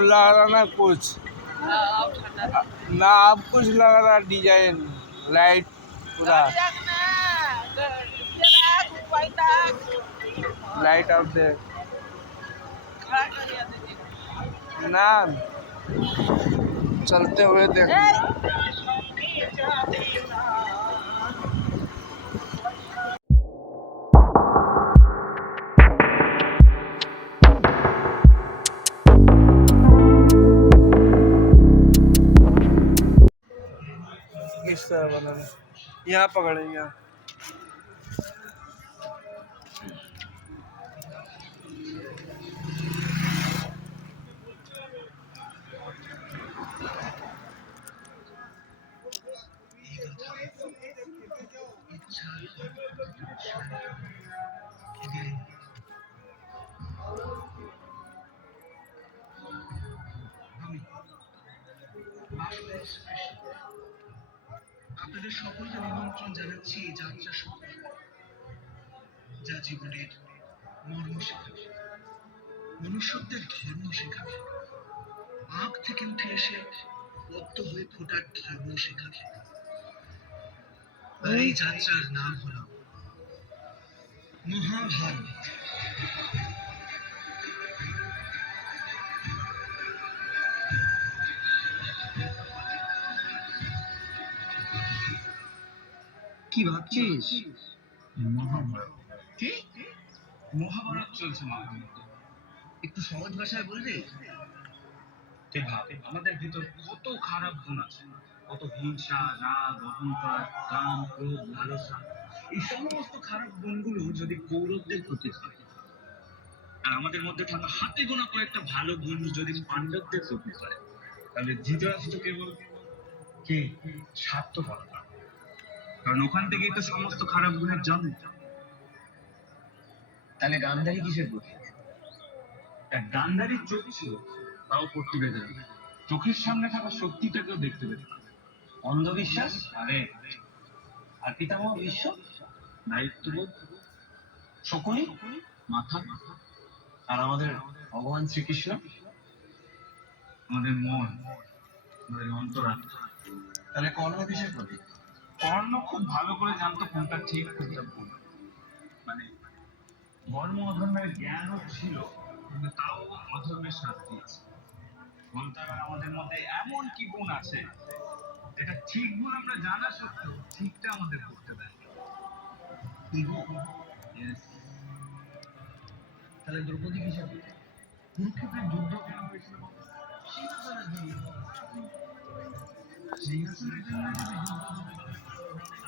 अब लगा रहा ना कुछ ना, अब कुछ लग रहा डिजाइन लाइट पूरा लाइट ऑफ दे ना चलते हुए देख किस तरह बनाना, यहाँ पकड़ेंगे यहाँ। আপনাদের সকলকে নিমন্ত্রণ জানাচ্ছি এই যাত্রা সফরে, যা জীবনের মর্ম শেখাবে, মনুষ্যত্বের ধর্ম শেখাবে, আখ থেকে উঠে এসে পদ্ম হয়ে ফোটার ধর্ম শেখাবে। আর এই যাত্রার নাম হল মহাভারত। কি ভাবছিস? মহাভারত কি? মহাভারত চলছে মহাভারত। একটু সহজ ভাষায় বলবি? তুই ভাব, আমাদের ভিতর কত খারাপ গুণ আছে, কত হিংসা, রাগ, অহংকার, কাম, ক্রোধ, লালসা। এই সমস্ত খারাপ গুণগুলো যদি কৌরবদের প্রতি হয়, আর আমাদের মধ্যে থাকা হাতে গোনা কয়েকটা ভালো গুণ যদি পাণ্ডবদের প্রতি হয়, তাহলে ধৃতরাষ্ট্র কেবল কি স্বার্থপরতা। কারণ ওখান থেকেই তো সমস্ত খারাপ গুণের জন্ম। তাহলে গান্ধারী কিসের প্রতি? গান্ধারীর চোখ ছিল, তাও পট্টি বেঁধে রাখে। চোখের সামনে থাকা সত্যিটাকেও দেখতে পেত। অন্ধবিশ্বাস আরে, আর পিতামহ বিশ্ব দায়িত্ববোধ, শকুনি মাথা, আর আমাদের ভগবান শ্রীকৃষ্ণ আমাদের মন, আমাদের অন্তরাত্মা। তাহলে কর্ণ কিসের প্রতি? কর্ণ খুব ভালো করে জানতো কোনটা ঠিক কোনটা ভুল। মানে ধর্ম অধর্মের জ্ঞানও ছিল, কিন্তু তাও অধর্মের সাথ দিয়েছে। তারা আমাদের মধ্যে এমন কি গুণ আছে যেটা ঠিক গুণ আমরা জানা সত্ত্বেও ঠিকটা আমাদের করতে দেয়। তাহলে দ্রৌপদী কিসের প্রতি? কুরুক্ষেত্রের যুদ্ধ কেন হয়েছিল? সিংহাসনের জন্য। সিংহাসনের জন্য যদি যুদ্ধ হতে পারে,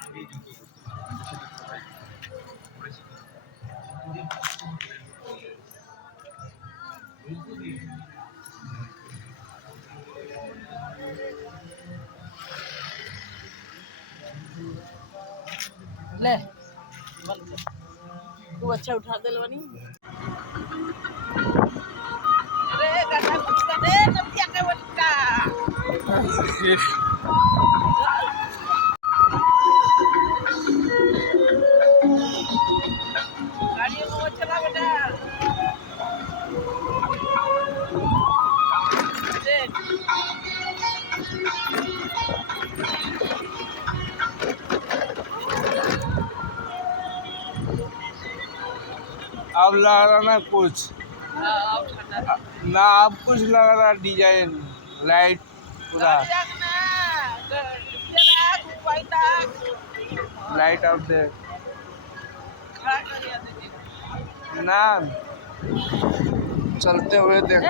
আগেই যুদ্ধ করতে পারে, কিন্তু সেটা কোথায় করেছিল? দ্রৌপদী ले तू अच्छा उठा दे बनी। अरे गाना कुछ कर दे जब क्या के बच्चा गाड़ी में चला बेटा। अब लग रहा ना कुछ ना, अब कुछ लग रहा डिजाइन लाइट पूरा लाइट ऑफ दे ना चलते हुए देख